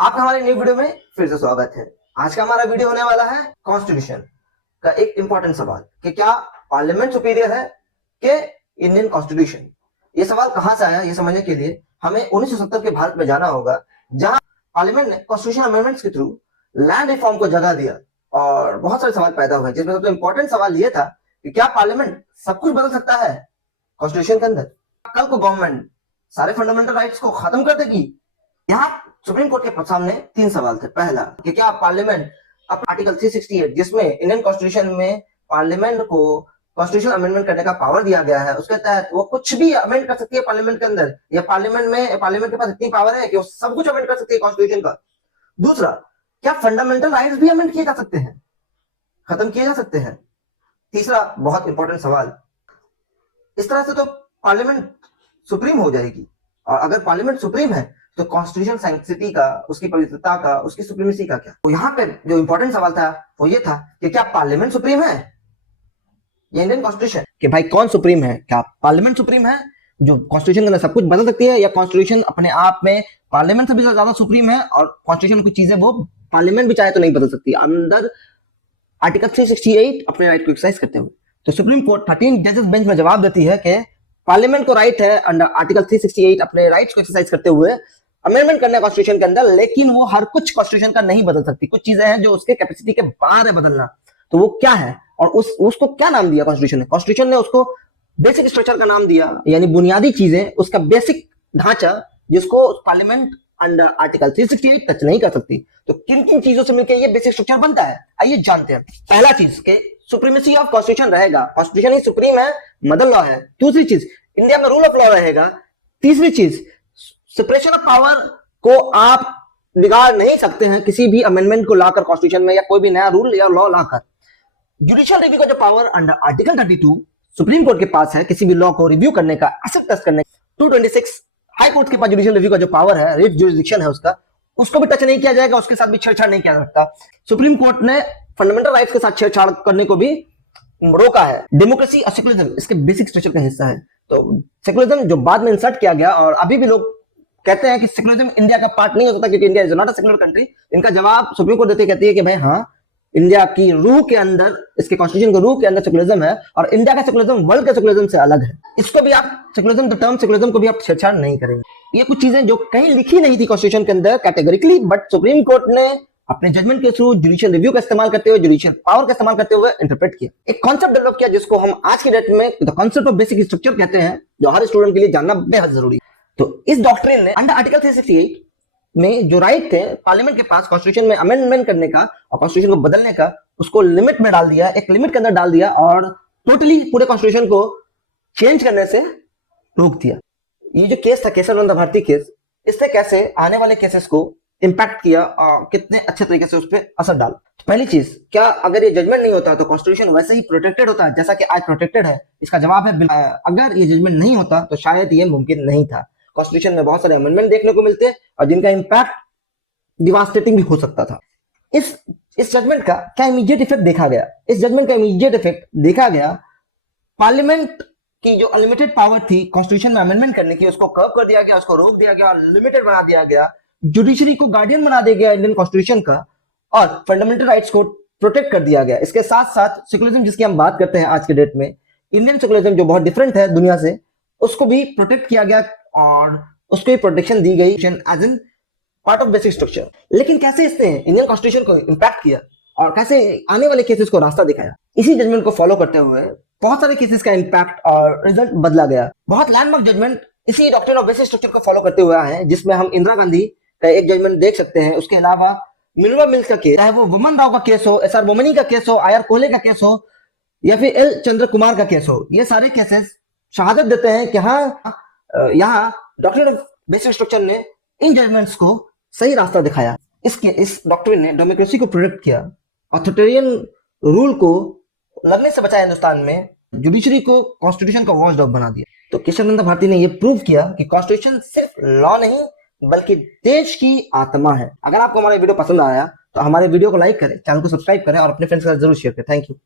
आपका हमारे new video में फिर से स्वागत है। आज का हमारा वीडियो होने वाला है कॉन्स्टिट्यूशन का एक इंपॉर्टेंट सवाल कि क्या पार्लियामेंट सुपीरियर है कि इंडियन कॉन्स्टिट्यूशन। ये सवाल कहां से आया, ये समझने के लिए हमें 1970 के भारत में जाना होगा, जहां पार्लियामेंट ने कॉन्स्टिट्यूशन अमेंडमेंट्स के थ्रू लैंड रिफॉर्म को जगह दिया और बहुत सारे सवाल पैदा हुए, जिसमें सबसे इंपॉर्टेंट सवाल ये था कि क्या पार्लियामेंट सब कुछ बदल सकता है कॉन्स्टिट्यूशन के अंदर। कल को गवर्नमेंट सारे फंडामेंटल राइट्स को खत्म कर देगी। यहाँ सुप्रीम कोर्ट के सामने 3 सवाल थे। पहला कि क्या पार्लियामेंट अब आर्टिकल 368 जिसमें इंडियन कॉन्स्टिट्यूशन में पार्लियामेंट को कॉन्स्टिट्यूशन अमेंडमेंट करने का पावर दिया गया है, उसके तहत वो कुछ भी अमेंड कर सकती है पार्लियामेंट के अंदर, या पार्लियामेंट के पास इतनी पावर है कि वो सब कुछ अमेंड कर सकती है कॉन्स्टिट्यूशन का। दूसरा, क्या फंडामेंटल राइट्स भी अमेंड किए जा सकते हैं, खत्म किए जा सकते हैं। तीसरा बहुत इंपॉर्टेंट सवाल, इस तरह से तो पार्लियामेंट सुप्रीम हो जाएगी, और अगर पार्लियामेंट सुप्रीम है तो कॉन्स्टिट्यूशन सैंक्टिटी का, उसकी पवित्रता का, उसकी सुप्रीमेसी का क्या। तो यहाँ पे जो इंपॉर्टेंट सवाल था वो ये था कि क्या पार्लियामेंट सुप्रीम है या इंडियन कॉन्स्टिट्यूशन। कि भाई कौन सुप्रीम है, क्या पार्लियामेंट सुप्रीम है जो कॉन्स्टिट्यूशन के अंदर सब कुछ बदल सकती है, या कॉन्स्टिट्यूशन अपने आप में पार्लियामेंट से भी ज्यादा सुप्रीम है और कॉन्स्टिट्यूशन की चीजें वो पार्लियामेंट भी चाहे तो नहीं बदल सकती अंदर आर्टिकल 368 अपने राइट को एक्सरसाइज करते हुए। तो सुप्रीम कोर्ट 13 जजेस बेंच में जवाब देती है कि पार्लियामेंट को राइट है अंडर आर्टिकल 368 अपने राइट्स को एक्सरसाइज करते हुए अमेंडमेंट करना कॉन्स्टिट्यूशन के अंदर, लेकिन वो हर कुछ कॉन्स्टिट्यूशन का नहीं बदल सकती। कुछ चीजें हैं जो उसके कैपेसिटी के बाहर है बदलना, तो वो क्या है और उसको क्या नाम दिया कॉन्स्टिट्यूशन ने उसको बेसिक स्ट्रक्चर का नाम दिया, यानी बुनियादी चीजें, उसका बेसिक ढांचा, जिसको पार्लियामेंट अंडर आर्टिकल 368 टच नहीं कर सकती। तो किन किन चीजों से मिलकर ये बेसिक स्ट्रक्चर बनता है, आइए जानते हैं। पहला चीज के सुप्रीमेसी ऑफ कॉन्स्टिट्यूशन रहेगा, कॉन्स्टिट्यूशन ही सुप्रीम है, मदर लॉ है। दूसरी चीज, इंडिया में रूल ऑफ लॉ रहेगा। तीसरी चीज, सेपरेशन ऑफ पावर को आप बिगाड़ नहीं सकते हैं किसी भी अमेंडमेंट को लाकर कॉन्स्टिट्यूशन में, या कोई भी नया रूल या लॉ लाकर। जुडिशियल रिव्यू का जो power under article 32 supreme court के पास है किसी भी लॉ को रिव्यू करने का, एसेट टेस्ट करने का। 226 हाई कोर्ट के पास जुडिशियल रिव्यू का जो पावर है, रिट जुरिसडिक्शन है उसका, उसको भी टच नहीं किया जाएगा, उसके साथ भी छेड़छाड़ नहीं किया जा सकता। सुप्रीम कोर्ट ने फंडामेंटल राइट्स के साथ छेड़छाड़ करने को भी रोका है। डेमोक्रेसी और सेकुलरिज्म इसके बेसिक स्ट्रक्चर का हिस्सा है। तो सेकुलरिज्म जो बाद में इंसर्ट किया गया, और अभी भी लोग कहते हैं कि सेकुलरिज्म इंडिया का पार्ट नहीं हो सकता क्योंकि India is not a secular country. इनका जवाब सुप्रीम कोर्ट देती कहती है कि भाई हाँ, इंडिया की रूह के अंदर, इसके कॉन्स्टिट्यूशन के रूह के अंदर सेकुलरिज्म है, और इंडिया का सेकुलरिज्म वर्ल्ड के सेकुलरिज्म से अलग है। इसको भी आप सेकुलरिज्म, द टर्म सेकुलरिज्म को भी आप छेड़छाड़ नहीं करेंगे। ये कुछ चीजें जो कहीं लिखी नहीं थी कॉन्स्टिट्यूशन के अंदर कैटेगोरिकली, बट सुप्रीम कोर्ट ने अपने जजमेंट के थ्रू जुडिशियल रिव्यू का इस्तेमाल करते हुए, जुडिशियल पावर का इस्तेमाल करते हुए इंटरप्रेट किया, एक कॉन्सेप्ट डेवलप किया जिसको हम आज की डेट में the concept of basic structure कहते हैं, जो हर स्टूडेंट के लिए जानना बेहद जरूरी है। तो इस डॉक्ट्रिन ने अंडर आर्टिकल 368 में जो राइट थे पार्लियामेंट के पास कॉन्स्टिट्यूशन में अमेंडमेंट करने का और कॉन्स्टिट्यूशन को बदलने का, उसको लिमिट में डाल दिया, एक लिमिट के अंदर डाल दिया, और टोटली पूरे कॉन्स्टिट्यूशन को चेंज करने से रोक दिया। ये जो केस था केशवानंद भारती केस, इससे कैसे आने वाले केसेस को इंपैक्ट किया और कितने अच्छे तरीके से उस पर असर डाला। तो पहली चीज, क्या अगर ये जजमेंट नहीं होता तो कॉन्स्टिट्यूशन वैसे ही प्रोटेक्टेड होता है जैसा कि आज प्रोटेक्टेड है? इसका जवाब है अगर ये जजमेंट नहीं होता तो शायद ये मुमकिन नहीं था। कॉन्स्टिट्यूशन में बहुत सारे अमेंडमेंट देखने को मिलते और जिनका इंपैक्ट डिवास्टेटिंग भी हो सकता था। इस जजमेंट का क्या इमीडिएट इफेक्ट देखा गया? इस जजमेंट का इमीडिएट इफेक्ट देखा गया, पार्लियामेंट की जो अनलिमिटेड पावर थी कॉन्स्टिट्यूशन में अमेंडमेंट करने की, उसको कर्व कर दिया गया, उसको रोक दिया गया, लिमिटेड बना दिया गया। जुडिशरी को गार्डियन बना दिया गया इंडियन कॉन्स्टिट्यूशन का, और फंडामेंटल राइट्स को प्रोटेक्ट कर दिया गया। इसके साथ साथ सेकुलरिज्म जिसकी हम बात करते हैं आज के डेट में, इंडियन सेकुलरिज्म जो बहुत डिफरेंट है दुनिया से, उसको भी प्रोटेक्ट किया गया और उसको भी प्रोटेक्शन दी गई as an part of basic structure. लेकिन कैसे इसने इंडियन कॉन्स्टिट्यूशन को इंपैक्ट किया और कैसे आने वाले केसेस को रास्ता दिखाया, इसी जजमेंट को फॉलो करते हुए बहुत सारे केसेस का इंपैक्ट और रिजल्ट बदला गया। बहुत लैंडमार्क जजमेंट इसी डॉक्ट्रिन ऑफ बेसिक स्ट्रक्चर को फॉलो करते हुए आए हैं, जिसमें हम इंदिरा गांधी का एक जजमेंट देख सकते हैं। उसके अलावा मिनर्वा मिल्स का केस, चाहे वो वुमन राव का केस हो, एस आर बोमनी का केस हो, आर कोहले का केस हो, या फिर एल चंद्र कुमार का केस हो, ये सारे केसेस शहादत देते हैं कि हाँ, यहाँ डॉक्ट्रिन ऑफ बेसिक स्ट्रक्चर ने इन जजमेंट्स को सही रास्ता दिखाया। इस डॉक्ट्रिन ने डेमोक्रेसी को प्रोटेक्ट किया, ऑथोरिटेरियन रूल को लगने से बचाया हिंदुस्तान में, जुडिशरी को कॉन्स्टिट्यूशन का वॉचडॉग बना दिया। तो केशवानंद भारती ने यह प्रूव किया कि कॉन्स्टिट्यूशन सिर्फ लॉ नहीं बल्कि देश की आत्मा है। अगर आपको हमारा वीडियो पसंद आया तो हमारे वीडियो को लाइक करें, चैनल को सब्सक्राइब करें और अपने फ्रेंड्स के साथ जरूर शेयर करें। Thank you.